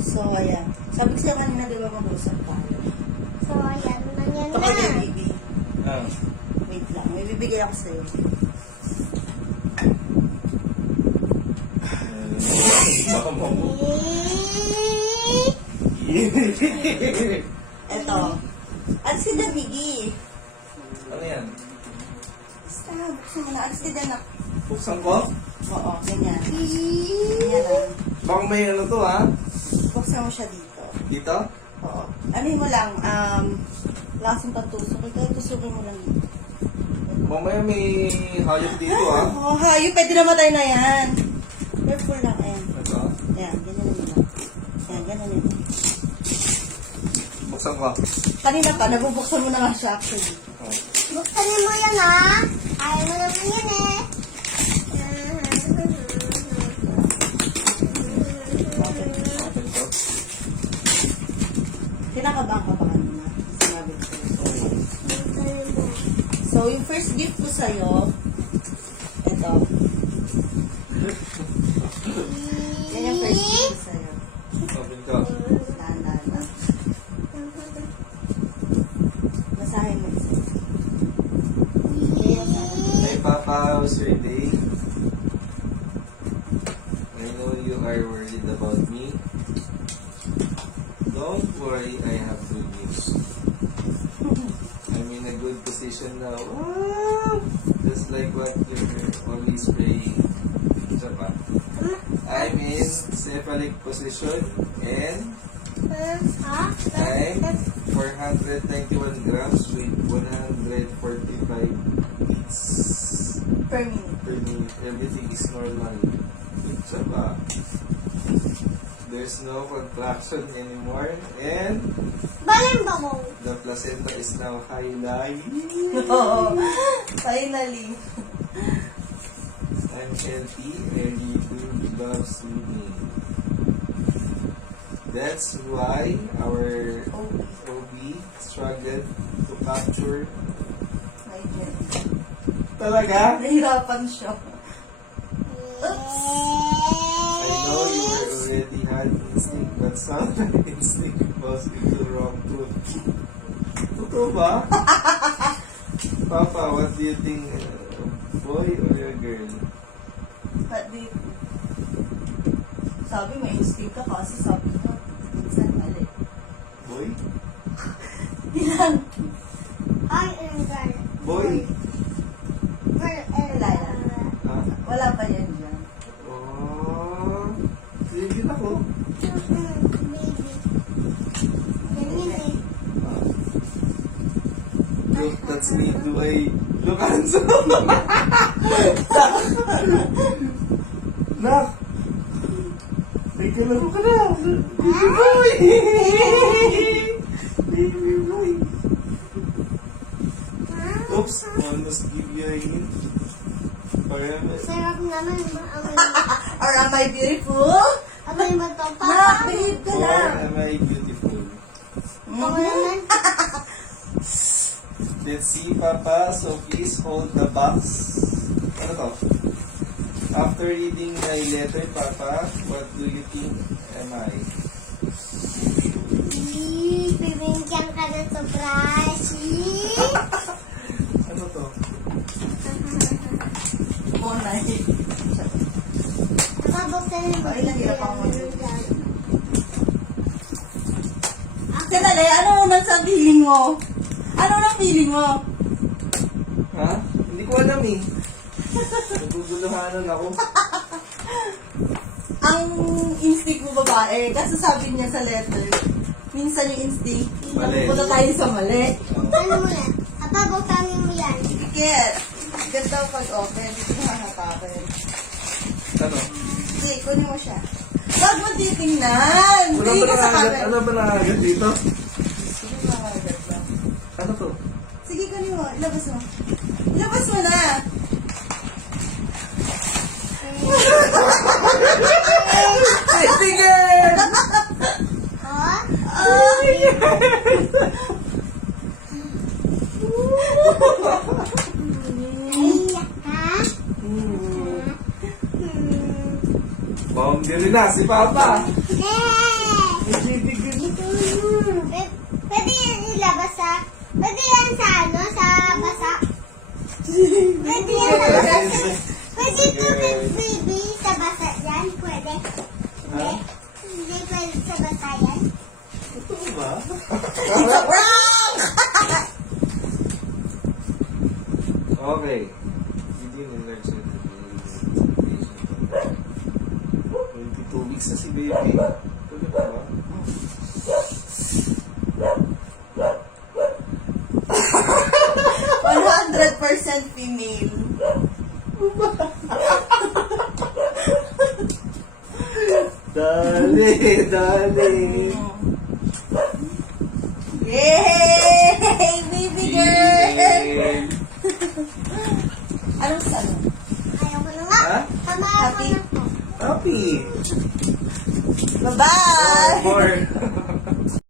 So, ayan. Sabi ko sa'yo kanina, di ba mag-usap tayo? So, ayan na yan Ito ko na. yung baby. Ah. Wait lang. May bibigay ako sa'yo. Baka mo. Ito. At si Dabigi. Ano yan? Basta, buksan mo na. At si Danak. Buksan ko? Oo, ganyan. Ganyan lang. Baka may ano to ha? Buksan mo siya dito. Dito? Oo. Ano mo lang, lasang tatusok. Ito, tusugin mo lang dito. Mamaya may hayop dito ha? Oo, hayop. Pwede namatay na yan. Careful lang, ayan. Ito? Ayan, ganyan naman lang. Ayan, ganyan yun. Buksan ko. Kanina pa, nabubuksan mo na nga siya actually. Oh. Buksanin mo yan, ha? Ayaw mo naman yan, eh. Open to. Kinakabahan ka ba kanina? Sinabi ko sa'yo. Buksanin mo. So, yung first gift ko sa'yo, ito. Yan yung first gift ko sa'yo. Open ko. Dahan-dahan lang. Basahin mo isa. Kaya sa Hey Papa, how's your day? I know you are worried about me. Don't worry, I have good news. I'm in a good position now. Wow! Just like what you're always praying. Isa pa. I'm in cephalic position and Ha? I'm 491 grams with 145 beats per minute. per minute. Everything is normal. Isa pa. There's no contraction anymore and Balim ba mo? the placenta is now highlighted. Oo. Finally. I'm healthy and you loves me. That's why our OB struggled to capture. My God. Talaga? Nahirapan siya. I know you were already had instinct, but some instinct falls into the wrong truth. Totoo ba? Papa, what do you think? Boy or a girl? But di, sabi may instinct ka kasi sabi ko, minsan mali. Boy? Ilan? Ay, ang girl. Boy? Girl, Wala yan. Ha? Wala pa yan dyan. Oh, sige ako. Baby. Ganyan, eh. Look, that's me. Do I look handsome? Nak! May kalaro ka na! Baby boy! Baby boy! Oops! Almost give you a hint. Sarap naman. Or am I beautiful? Abay mo to, Ma, papa. behave ka Or lang. am I beautiful? Ito naman. Let's see, Papa. So please hold the box. Ano to? After reading my letter, Papa, what do you think am I? Bibigyan ka ng surprise. Ano to? Monay. Nakabuksan mo. Ay, nahirap ako. Sandali, ano unang sabihin mo? Ano unang feeling mo? Ha? Hindi ko alam eh. Naguguluhanan ako. Ang instinct mo babae, kasi sabi niya sa letter, minsan yung instinct, Mali. napupunta tayo sa mali. Ano mo yan? Aba, buksan mo yan. Dikit. Ganda pag open, dito na hanapakin. Ano? Sige, kunin mo siya. Huwag mo titingnan. Ano Tingin ba ka sa nangagat? camera. Ano ba nangagat dito? Sige, makagat lang. Ano to? Sige, kunin mo. Ilabas mo. Ilabas mo na. Baby girl! Oh? Naiyak ka? Boundary na si Papa. Hey! Pwede yan sa basa. Pwede tubig baby sa basa yan? Pwede? Ha? Hindi pwede sa basa yan? Ito ba? It's a prank! Okay. Hindi nag-learn siya to be 22 weeks na si baby. Tulog ka ba? %100% female. Dali, dali. Yay! Baby girl! Yay! Anong salo? Ayaw ko na nga. Ha? Tama ako Happy? na po. Happy. Bye-bye!